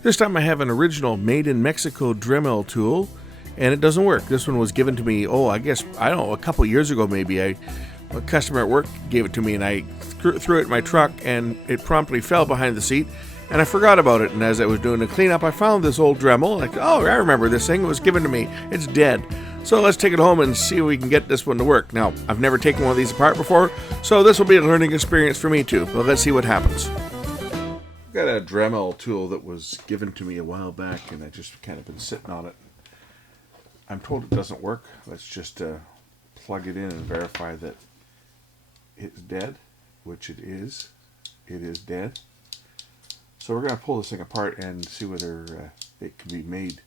This time I have an original made in Mexico Dremel tool, and it doesn't work. This one was given to me, I don't know, a couple years ago maybe. A customer at work gave it to me, and I threw it in my truck, and it promptly fell behind the seat, and I forgot about it. And as I was doing the cleanup, I found this old Dremel, and I remember this thing. It was given to me. It's dead. So let's take it home and see if we can get this one to work. Now, I've never taken one of these apart before, so this will be a learning experience for me too. But let's see what happens. I've got a Dremel tool that was given to me a while back, and I just kind of been sitting on it. I'm told it doesn't work. Let's just plug it in and verify that it's dead, which it is. It is dead. So we're going to pull this thing apart and see whether it can be made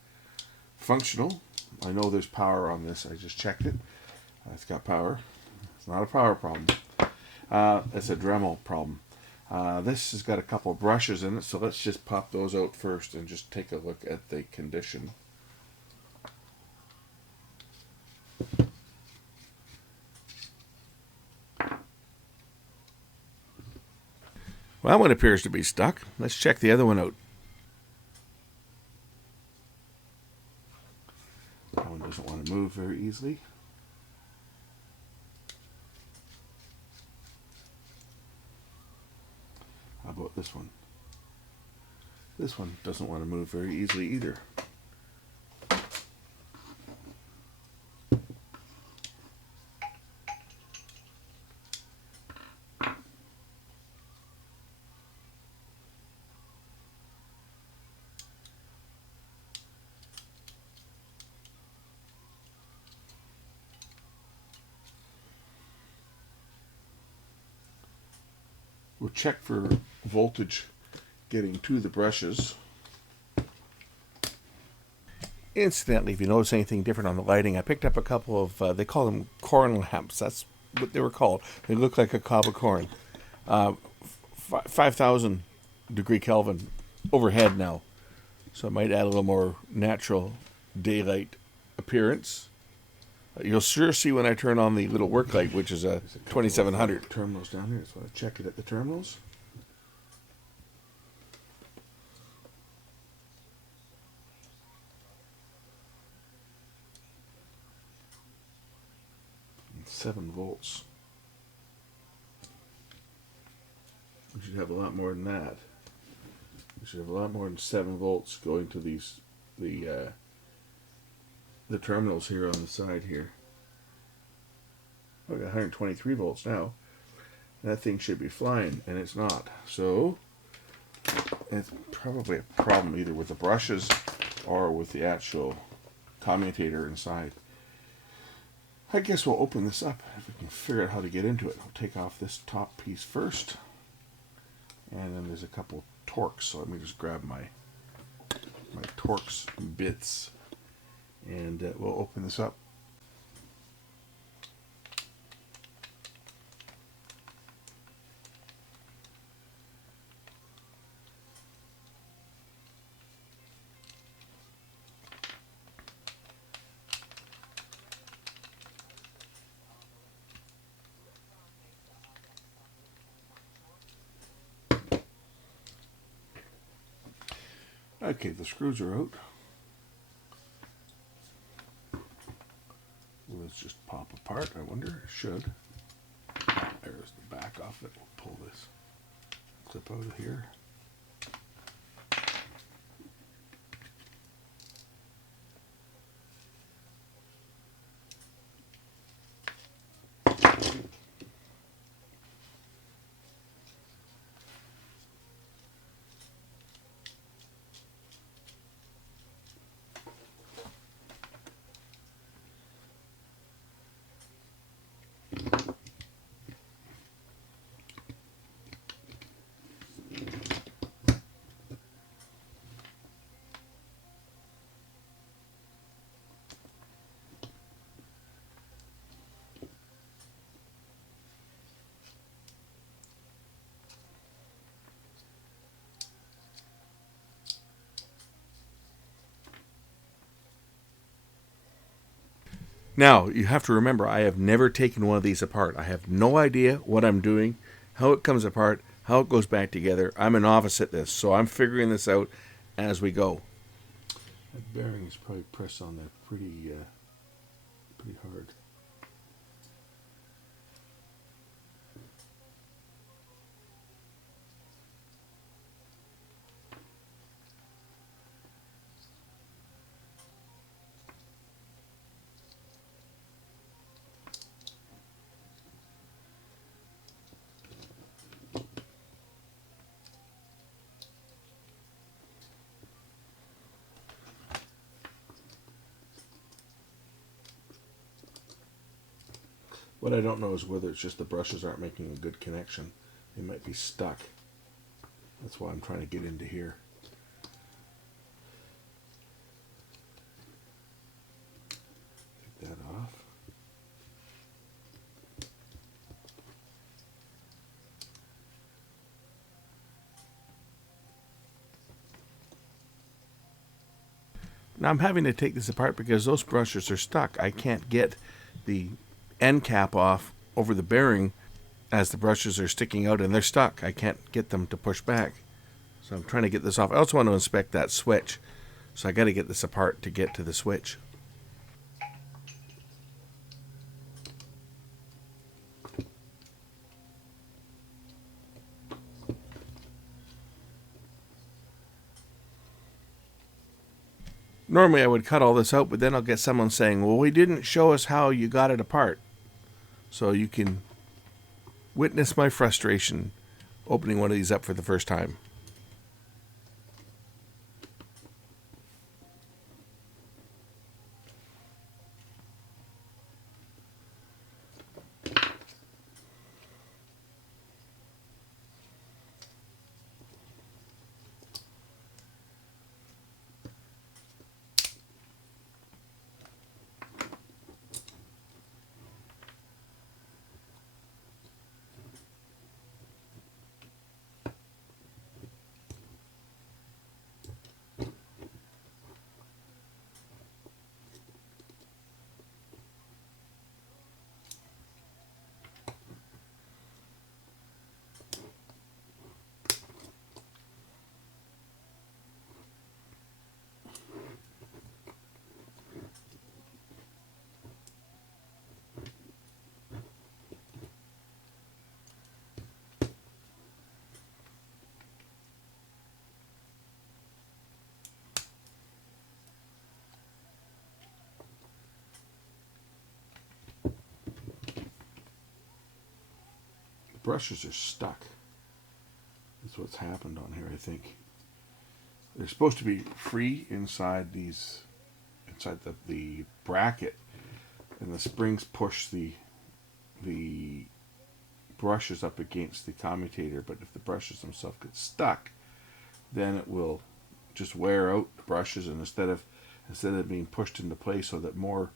functional. I know there's power on this. I just checked it. It's got power. It's not a power problem. It's a Dremel problem. This has got a couple of brushes in it, so let's just pop those out first and just take a look at the condition. Well, one appears to be stuck. Let's check the other one out. That one doesn't want to move very easily. How about this one? This one doesn't want to move very easily either. We'll check for voltage getting to the brushes. Incidentally, if you notice anything different on the lighting, I picked up a couple of, they call them corn lamps. That's what they were called. They look like a cob of corn. 5,000 degree Kelvin overhead now. So it might add a little more natural daylight appearance. You'll sure see when I turn on the little work light, which is a 2700. Terminals down here, so I check it at the terminals. And 7 volts. We should have a lot more than that. We should have a lot more than 7 volts going to these the terminals here on the side here. I've got 123 volts now. That thing should be flying, and it's not. So it's probably a problem either with the brushes or with the actual commutator inside. I guess we'll open this up if we can figure out how to get into it. I'll take off this top piece first, and then there's a couple Torx. So let me just grab my Torx bits. And we'll open this up. Okay, the screws are out. Let's just pop apart. I wonder. It should. There's the back off it. We'll pull this clip out of here. Now, you have to remember, I have never taken one of these apart. I have no idea what I'm doing, how it comes apart, how it goes back together. I'm a novice at this, so I'm figuring this out as we go. That bearing is probably pressed on there pretty hard. What I don't know is whether it's just the brushes aren't making a good connection. They might be stuck. That's why I'm trying to get into here. Take that off. Now I'm having to take this apart because those brushes are stuck. I can't get the end cap off over the bearing as the brushes are sticking out and they're stuck. I can't get them to push back. So I'm trying to get this off. I also want to inspect that switch. So I got to get this apart to get to the switch. Normally I would cut all this out, but then I'll get someone saying, well, we didn't show us how you got it apart. So you can witness my frustration opening one of these up for the first time. Brushes are stuck. That's what's happened on here, I think. They're supposed to be free inside the bracket, and the springs push the brushes up against the commutator. But if the brushes themselves get stuck, then it will just wear out the brushes, and instead of being pushed into place so that more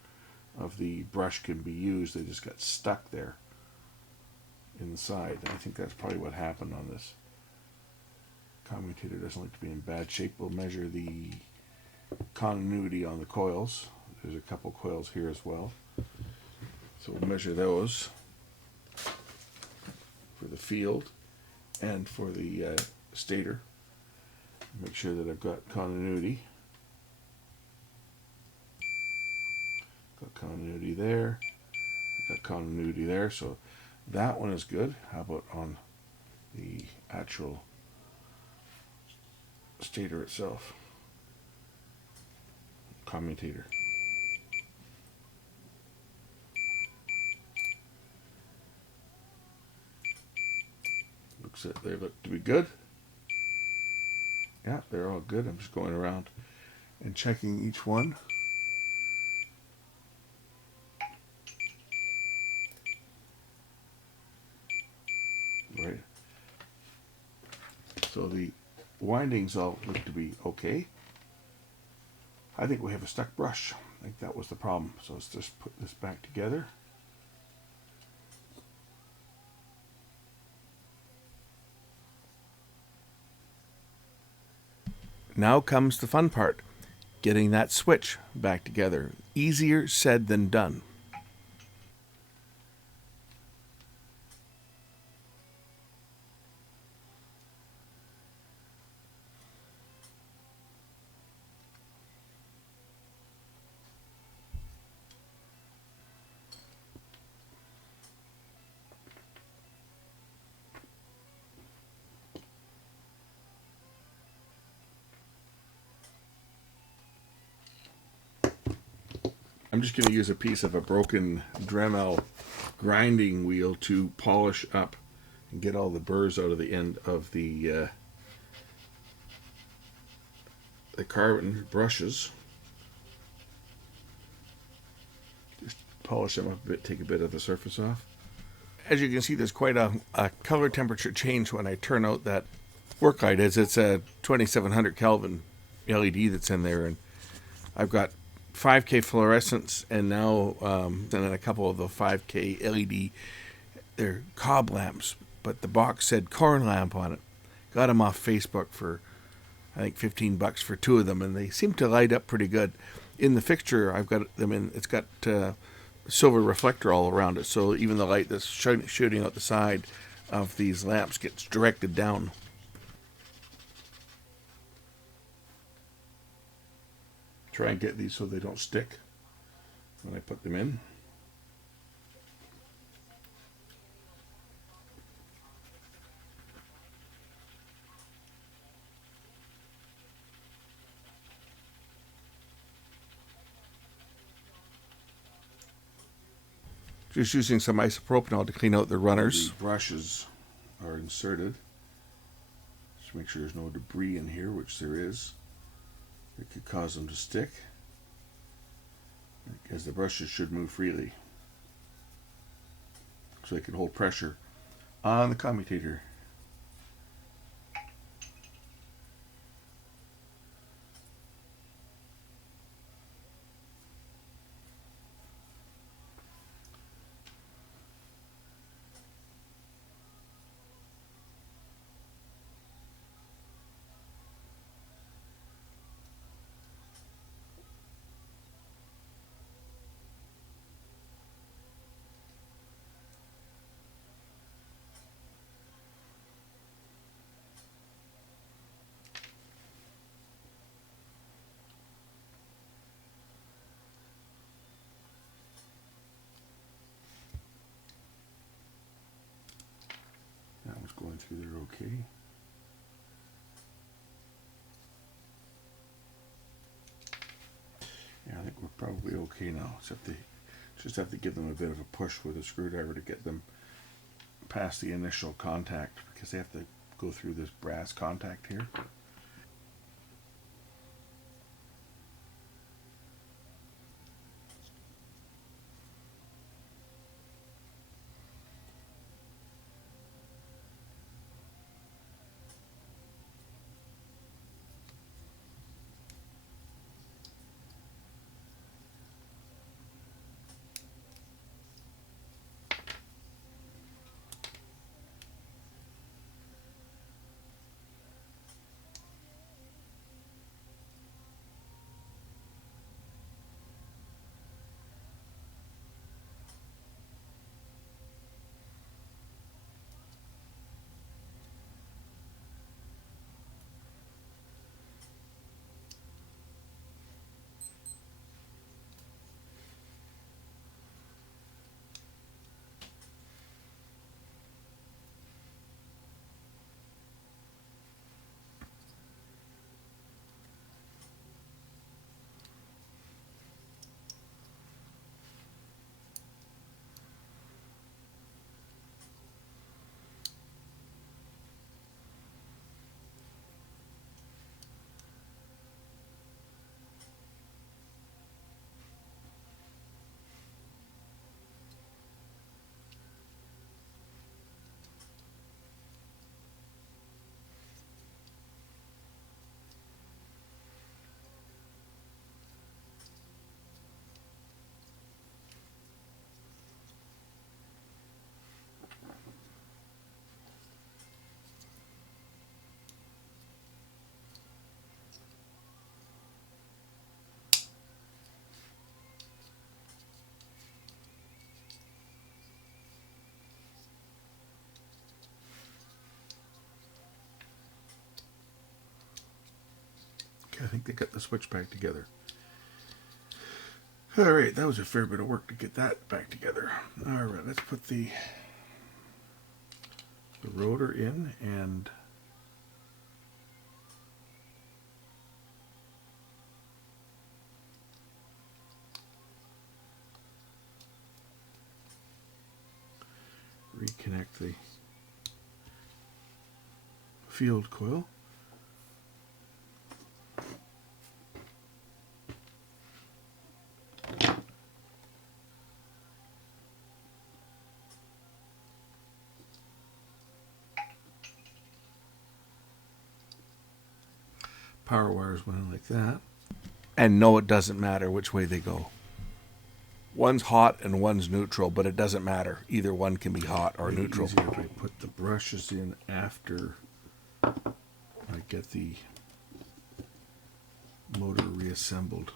of the brush can be used, they just got stuck there inside. I think that's probably what happened on this. Commutator doesn't look to be in bad shape. We'll measure the continuity on the coils. There's a couple coils here as well. So we'll measure those for the field and for the stator. Make sure that I've got continuity. Got continuity there. Got continuity there. So that one is good. How about on the actual stator itself? Commutator. They look to be good. Yeah, they're all good. I'm just going around and checking each one. Right. So the windings all look to be okay. I think we have a stuck brush. I think that was the problem. So let's just put this back together. Now comes the fun part, getting that switch back together. Easier said than done. I'm just going to use a piece of a broken Dremel grinding wheel to polish up and get all the burrs out of the end of the carbon brushes. Just polish them up a bit, take a bit of the surface off. As you can see, there's quite a color temperature change when I turn out that work light, as it's a 2700 Kelvin LED that's in there, and I've got 5K fluorescence, and now and then a couple of the 5K LED. They're cob lamps, but the box said corn lamp on it. Got them off Facebook for I think $15 for two of them, and they seem to light up pretty good. In the fixture, I've got them in. It's got silver reflector all around it, so even the light that's shooting out the side of these lamps gets directed down. Try and get these so they don't stick when I put them in. Just using some isopropanol to clean out the runners. The brushes are inserted. Just make sure there's no debris in here, which there is. It could cause them to stick, as the brushes should move freely, so they can hold pressure on the commutator. That was going through there okay. Yeah, I think we're probably okay now, except they just have to give them a bit of a push with a screwdriver to get them past the initial contact, because they have to go through this brass contact here. I think they got the switch back together. Alright, that was a fair bit of work to get that back together. Alright, let's put the rotor in, and the field coil. Power wires went in like that. And no, it doesn't matter which way they go. One's hot and one's neutral, but it doesn't matter. Either one can be hot or neutral. Easier if I put the brushes in after I get the motor reassembled.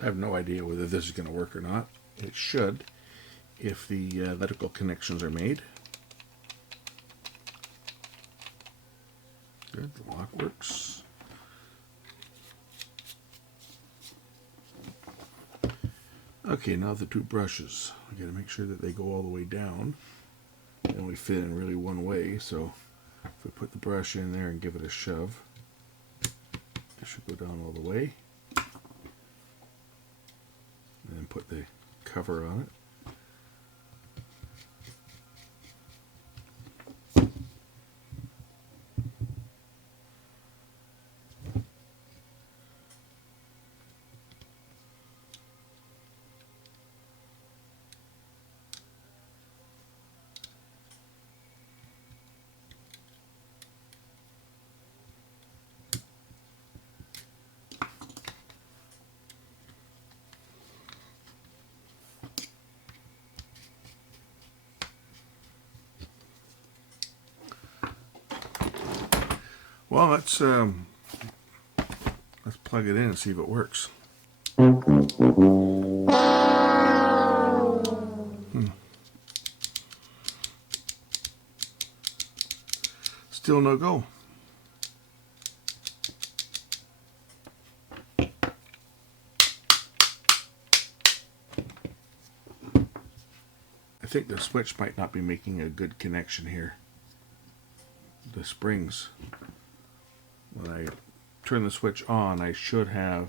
I have no idea whether this is going to work or not. It should, if the electrical connections are made. Good, the lock works. Okay, now the two brushes. I got to make sure that they go all the way down. They only fit in really one way, so if we put the brush in there and give it a shove, it should go down all the way. And then put the cover on it. Well, let's plug it in and see if it works. Still no go. I think the switch might not be making a good connection here. The springs. When I turn the switch on, I should have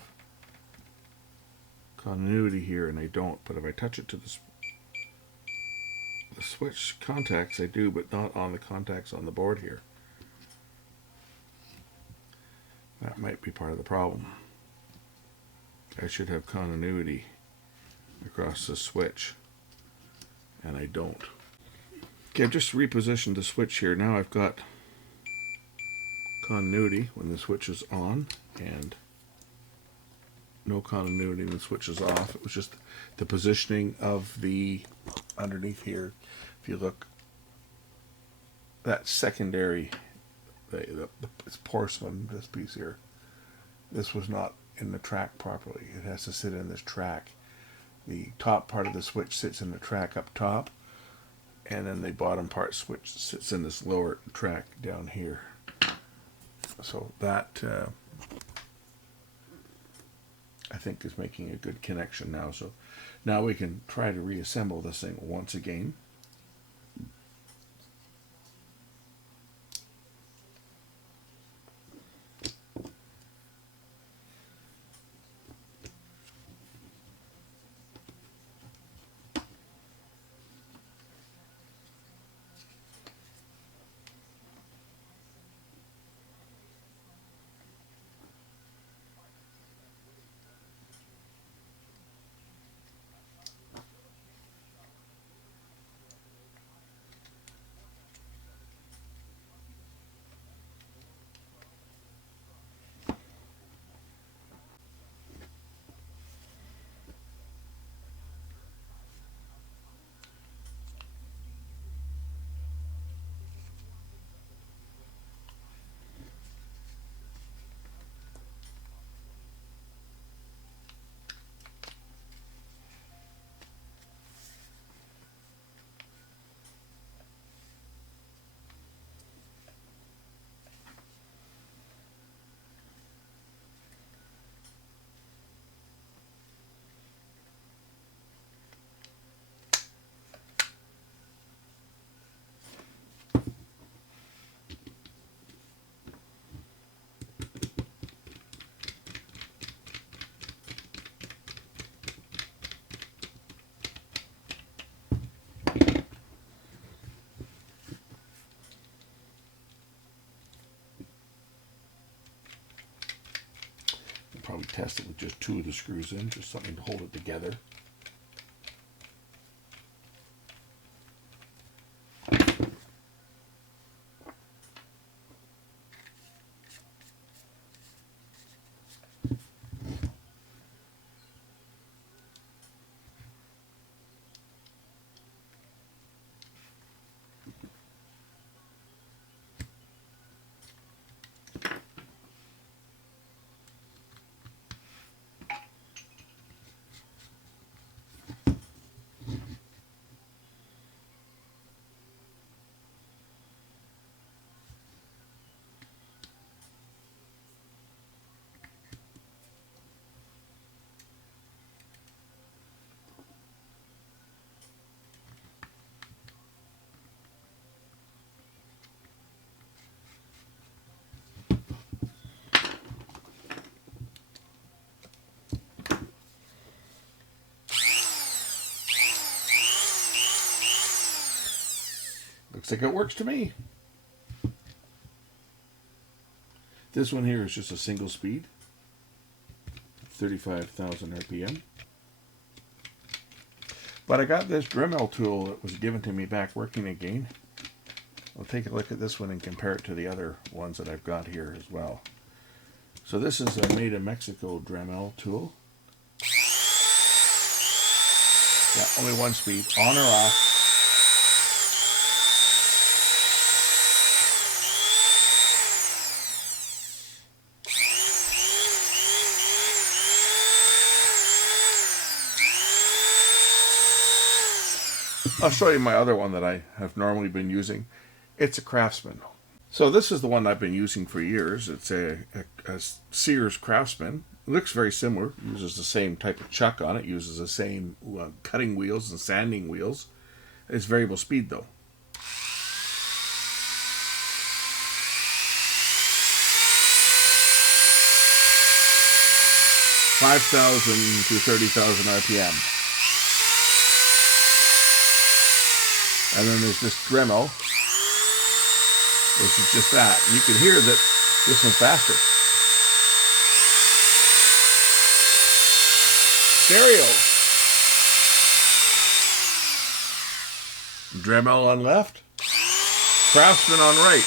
continuity here, and I don't. But if I touch it to the switch contacts, I do, but not on the contacts on the board here. That might be part of the problem. I should have continuity across the switch, and I don't. Okay, I've just repositioned the switch here. Now I've got continuity when the switch is on and no continuity when the switch is off. It was just the positioning of the underneath here. If you look, that secondary, it's porcelain, this piece here, this was not in the track properly. It has to sit in this track. The top part of the switch sits in the track up top, and then the bottom part switch sits in this lower track down here. So that I think is making a good connection now. So now we can try to reassemble this thing once again. Probably test it with just 2 of the screws in, just something to hold it together. Looks like it works to me. This one here is just a single speed, 35,000 RPM. But I got this Dremel tool that was given to me back working again. I'll take a look at this one and compare it to the other ones that I've got here as well. So this is a made in Mexico Dremel tool. Yeah, only 1 speed, on or off. I'll show you my other one that I have normally been using. It's a Craftsman. So this is the one I've been using for years. It's a Sears Craftsman. It looks very similar. It uses the same type of chuck on it. Uses the same cutting wheels and sanding wheels. It's variable speed though. 5,000 to 30,000 RPM. And then there's this Dremel, which is just that. You can hear that this one's faster. Stereo. Dremel on left, Craftsman on right.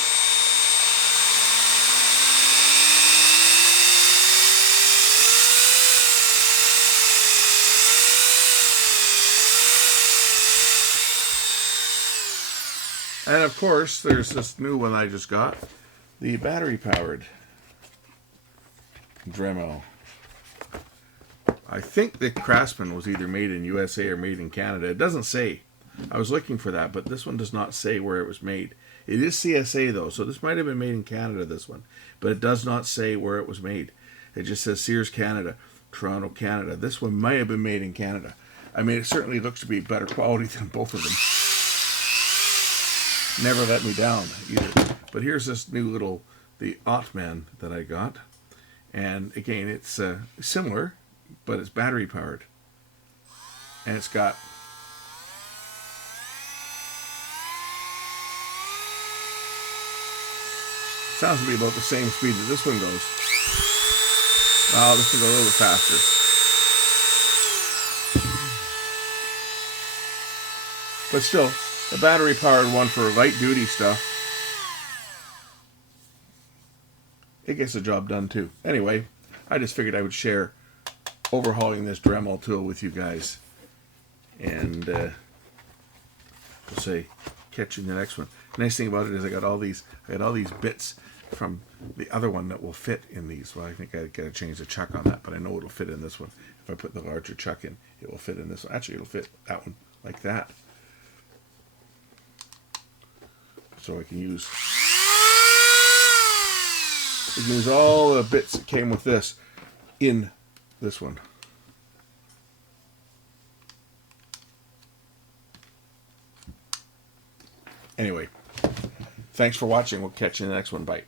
And of course, there's this new one I just got, the battery-powered Dremel. I think the Craftsman was either made in USA or made in Canada. It doesn't say. I was looking for that, but this one does not say where it was made. It is CSA though, so this might have been made in Canada, this one. But it does not say where it was made. It just says Sears Canada, Toronto, Canada. This one might have been made in Canada. I mean, it certainly looks to be better quality than both of them. Never let me down either. But here's this new little, the Ottman that I got. And again, it's similar, but it's battery powered. And it's got sounds to be about the same speed that this one goes. Oh, this will go a little faster. But still, a battery powered one for light duty stuff. It gets the job done too. Anyway, I just figured I would share overhauling this Dremel tool with you guys. And we'll say, catch you in the next one. Nice thing about it is I got all these bits from the other one that will fit in these. Well, I think I got to change the chuck on that, but I know it'll fit in this one. If I put the larger chuck in, it will fit in this one. Actually, it'll fit that one like that. So I can use all the bits that came with this in this one. Anyway, thanks for watching. We'll catch you in the next one. Bye.